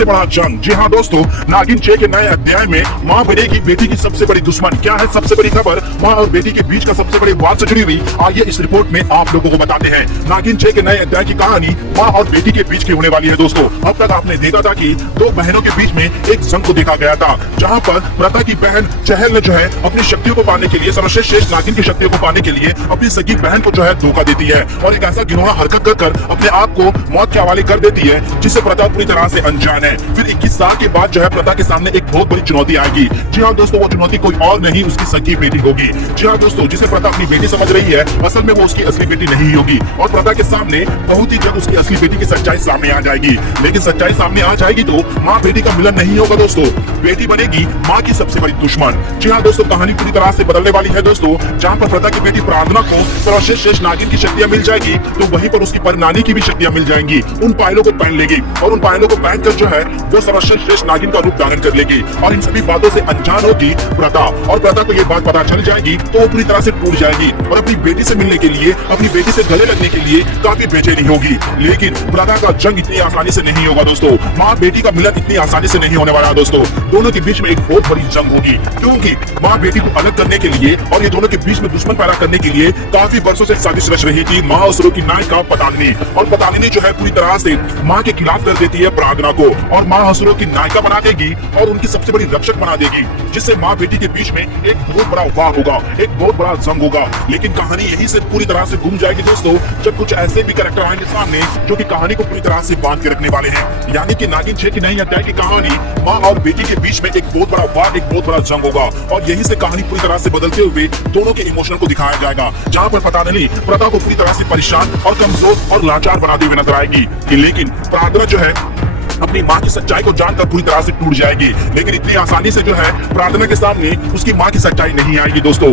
सबसे बड़ा जंग। जी हाँ दोस्तों, नागिन 6 के नए अध्याय में माँ बनेगी बेटी की सबसे बड़ी दुश्मन। क्या है सबसे बड़ी खबर? माँ और बेटी के बीच का सबसे बड़ी वार से जुड़ी हुई, आइए इस रिपोर्ट में आप लोगों को बताते हैं। नागिन 6 के नए अध्याय की कहानी माँ और बेटी के बीच की होने वाली है दोस्तों। अब तक आपने देखा था कि दो बहनों के बीच में एक जंग को देखा गया था, जहाँ पर प्रथा की बहन चहल ने जो है अपनी शक्तियों को पाने के लिए, सर्वश्रेष्ठ शेष नागिन की शक्तियों को पाने के लिए अपनी सगी बहन को जो है धोखा देती है और एक ऐसा घिनौना हरकत कर अपने आप को मौत के हवाले कर देती है, जिससे प्रथा पूरी तरह से अनजान है। फिर 21 साल के बाद जो है प्रथा के सामने एक बहुत बड़ी चुनौती आएगी। जी हाँ दोस्तों, वो चुनौती कोई और नहीं उसकी सगी बेटी होगी। जी हाँ दोस्तों, जिसे प्रथा अपनी बेटी समझ रही है, असल में वो उसकी असली बेटी नहीं होगी और प्रथा के सामने बहुत ही जल्द उसकी असली बेटी की सच्चाई सामने आ जाएगी। लेकिन सच्चाई सामने आ जाएगी तो माँ बेटी का मिलन नहीं होगा दोस्तों, बेटी बनेगी माँ की सबसे बड़ी दुश्मन। जी हाँ दोस्तों, कहानी पूरी तरह से बदलने वाली है दोस्तों। जहाँ पर प्रथा की बेटी प्रार्थना को सर्वश्रेष्ठ शेष नागिन की शक्तियां मिल जाएगी, तो वहीं पर उसकी परनानी की भी शक्तियां मिल जाएंगी। उन पायलों को पहन लेगी और उन पायलों को पहनकर जो है वो सर्वश्रेष्ठ शेष नागिन का रूप धारण कर लेगी और इन सभी बातों से अनजान होगी प्रथा। और प्रथा को ये बात पता चल जाएगी तो वो पूरी तरह से टूट जाएगी और अपनी बेटी से मिलने के लिए, अपनी बेटी से गले लगने के लिए काफी बेचैनी होगी। लेकिन प्रथा का जंग इतनी आसानी से नहीं होगा दोस्तों। माँ बेटी का मिलन इतनी आसानी से नहीं होने वाला दोस्तों। दोनों के बीच में एक बहुत बड़ी जंग होगी, क्योंकि माँ बेटी को अलग करने के लिए और ये दोनों के बीच में दुश्मन पैदा करने के लिए काफी वर्षों से साजिश रच रही थी महाअसुरों की नायिका पतालिनी। और पतालिनी जो है पूरी तरह से माँ के खिलाफ कर देती है प्रार्थना को और महाअसुरों की नायिका बना देगी और उनकी सबसे बड़ी रक्षक बना देगी, जिससे माँ बेटी के बीच में एक बहुत बड़ा वार होगा, एक बहुत बड़ा जंग होगा। लेकिन कहानी यहीं से पूरी तरह से घूम जाएगी दोस्तों, जब कुछ ऐसे भी कैरेक्टर आएंगे सामने जो कि कहानी को पूरी तरह से बांध के रखने वाले हैं। यानी कि नागिन 6 की नई अध्याय की कहानी माँ और बेटी के बीच में एक बहुत बड़ा वार, एक बहुत बड़ा जंग होगा और यहीं से कहानी पूरी तरह से बदलते हुए दोनों के इमोशन को दिखाया जाएगा, जहाँ पर पतालिनी प्रथा को पूरी तरह से परेशान और कमजोर और लाचार बनाते हुए नजर आएगी। लेकिन प्रार्थना जो है अपनी माँ की सच्चाई को जानकर पूरी तरह से टूट जाएगी। लेकिन इतनी आसानी से जो है प्रार्थना के सामने उसकी माँ की सच्चाई नहीं आएगी दोस्तों।